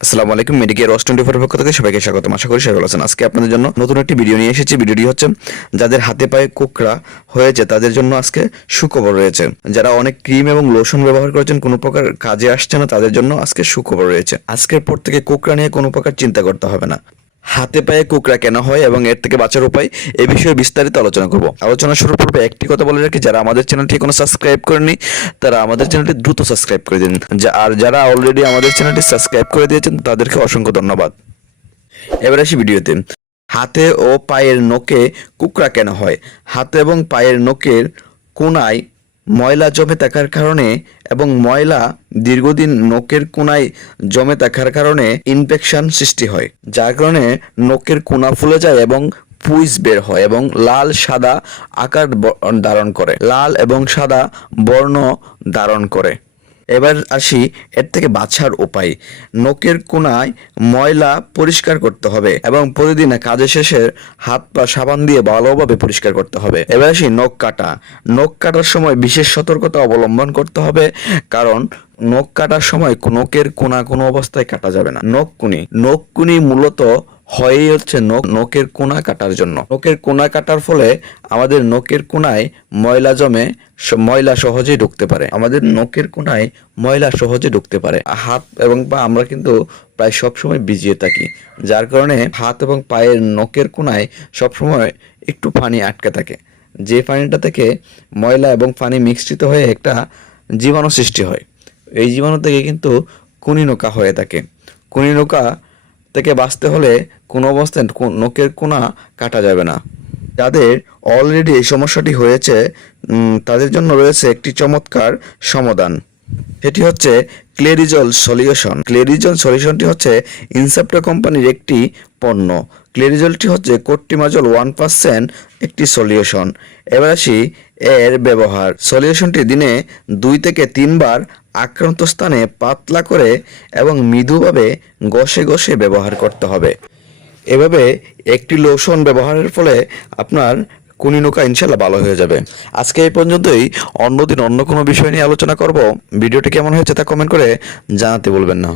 আসসালামু আলাইকুম। Medicare wash 24 পক্ষ থেকে সবাইকে স্বাগতম। আশা করি সবাই ভালো আছেন। আজকে আপনাদের জন্য নতুন একটি ভিডিও নিয়ে এসেছি। ভিডিওটি হচ্ছে যাদের হাতে পায়ে কোঁকড়া হয়েছে তাদের জন্য আজকে সুখবর রয়েছে। যারা অনেক ক্রিম এবং লোশন ব্যবহার করেছেন কোনো প্রকার কাজে আসছে না তাদের জন্য আজকে সুখবর রয়েছে। আজকের পর থেকে কোঁকড়া নিয়ে কোনো প্রকার চিন্তা করতে হবে না। হাতে পায়ে কোঁকড়া কেন হয় এবং এর থেকে বাঁচার উপায় এ বিষয়ে বিস্তারিত আলোচনা করব। আলোচনা শুরু পূর্বে একটি কথা বলে রাখি, যারা আমাদের চ্যানেলটি এখনো সাবস্ক্রাইব করেনি তারা আমাদের চ্যানেলটি দ্রুত সাবস্ক্রাইব করে দিন। আর যারা অলরেডি আমাদের চ্যানেলটি সাবস্ক্রাইব করে দিয়েছেন তাদেরকে অসংখ্য ধন্যবাদ। এবার আসি ভিডিওতে। হাতে ও পায়ের নখে কোঁকড়া কেন হয়? হাতে এবং পায়ের নখের কোনায় ময়লা জমে থাকার কারণে এবং ময়লা দীর্ঘদিন নখের কোনায় জমে থাকার কারণে ইনফেকশন সৃষ্টি হয়, যার কারণে নখের কোনা ফুলে যায় এবং পুঁজ বের হয় এবং লাল সাদা আকার ধারণ করে, লাল এবং সাদা বর্ণ ধারণ করে। এবার আসি এর থেকে বাঁচার উপায়। নখের কোনায় ময়লা পরিষ্কার করতে হবে এবং প্রতিদিন কাজের শেষে হাত পা সাবান দিয়ে ভালোভাবে পরিষ্কার করতে হবে। এবার আসি নখ কাটা। নখ কাটার সময় বিশেষ সতর্কতা অবলম্বন করতে হবে, কারণ নখ কাটার সময় নখের কোনা কোনো অবস্থায় কাটা যাবে না। নখকুনি মূলত হয়ই হচ্ছে নখের কোনা কাটার জন্য। নখের কোনা কাটার ফলে আমাদের নখের কোনায় ময়লা জমে ময়লা সহজেই ঢুকতে পারে। আমাদের নখের কোনায় ময়লা সহজে ঢুকতে পারে। হাত এবং পা আমরা কিন্তু প্রায় সবসময় ভিজিয়ে থাকি, যার কারণে হাত এবং পায়ের নখের কোনায় সবসময় একটু পানি আটকে থাকে। যে পানিটা থেকে ময়লা এবং পানি মিশ্রিত হয়ে একটা জীবাণু সৃষ্টি হয়। এই জীবাণু থেকে কিন্তু কুনিনোকা হয়ে থাকে। কুনিনোকা থেকে বাঁচতে হলে কোনো অবস্থায় নখের কোনা কাটা যাবে না। যাদের অলরেডি এই সমস্যাটি হয়েছে তাদের জন্য রয়েছে একটি চমৎকার সমাধান। সেটি হচ্ছে ক্লেরিজল সলিউশন। ক্লেরিজল সলিউশনটি হচ্ছে ইনসেপ্টো কোম্পানির একটি পণ্য। ক্লেরিজলটি হচ্ছে কোট্টিমাজল 1% একটি সলিউশন। এবার আসি এর ব্যবহার। সলিউশনটি দিনে 2 থেকে 3 বার আক্রান্ত স্থানে পাতলা করে এবং মৃদুভাবে ঘষে ঘষে ব্যবহার করতে হবে। এভাবে একটি লোশন ব্যবহারের ফলে আপনার কুনিনোকা ইনশাল্লাহ ভালো হয়ে যাবে। আজকে এই পর্যন্তই। অন্যদিন অন্য কোনো বিষয় নিয়ে আলোচনা করব। ভিডিওটি কেমন হয়েছে তা কমেন্ট করে জানাতে বলবেন না।